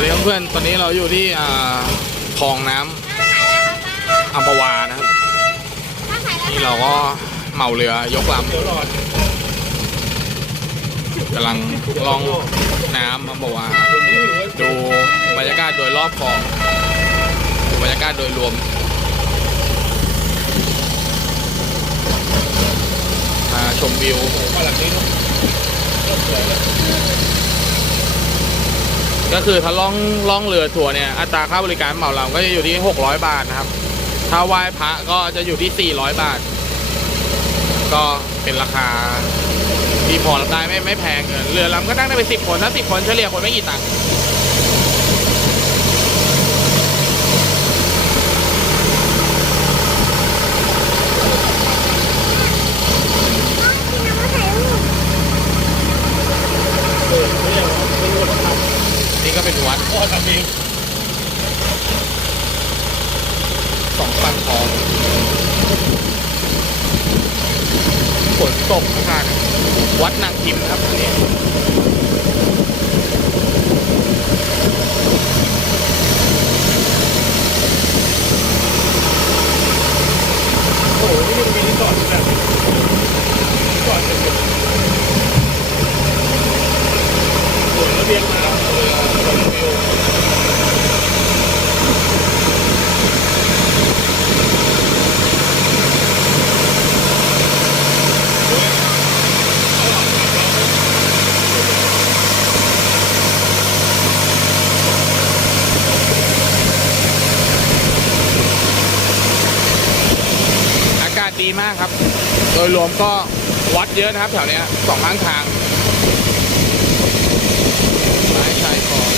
วัสดีเพื่อนๆ ตอนนี้เราอยู่ที่คลองน้ำอัมพวานะครับนี่เราก็เหมาเรือยกลำกำลังล่องน้ำอัมพวา ดูบรรยากาศโดยรอบคลองบรรยากาศโดยรวมมาชมวิว ก็คือถ้าล่องล่องเรือทัวร์เนี่ยอัตราค่าบริการเหมาลำก็จะอยู่ที่ 600 บาทนะครับ ถ้าไหว้พระก็จะอยู่ที่ 400 บาท ก็เป็นราคาที่พอรับได้ไม่ไม่แพงเกินเรือลำก็นั่งได้ไป 10 คนถ้า10 คนเฉลี่ยคนไม่กี่ตังค์ เป็นวัดพ่อทำเองสองฝั่งคลองฝนตกข้างๆวัดนางพิมพ์ครับอันนี้โอ้โหนี่มีรีสอร์ทแบบนี้รีสอร์ทเป็นแบบสวนระเบียงมากาศ ดีมากครับ โดยรวมก็วัดเยอะนะครับแถวเนี้ยสองข้างทางไม้ชายคลอง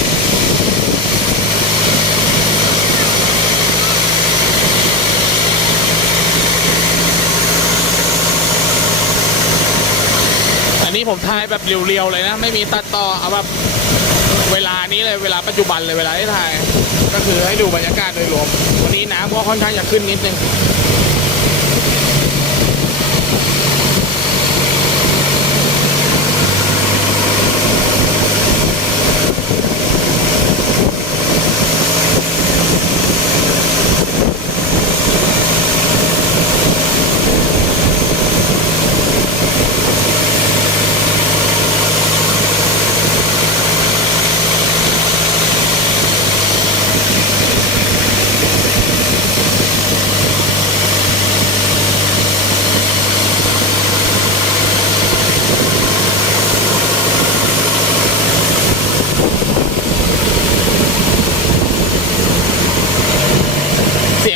อั นนี้ผมถ่ายแบบเรียวๆเลยนะ ไม่มีตัดต่อเอาแบบเวลานี้เลยเวลาปัจจุบันเลยเวลาที่ถ่าย ก็คือให้ดูบรรยากาศโดยรวม วันนี้น้ำก็ค่อนข้างจะขึ้นนิดนึง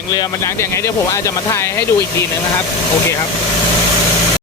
งเรือมันดังอย่างไงเดี๋ยวผมอาจจะมาถ่ายให้ดูอีกทีหนึงนะครับ โอเคครับ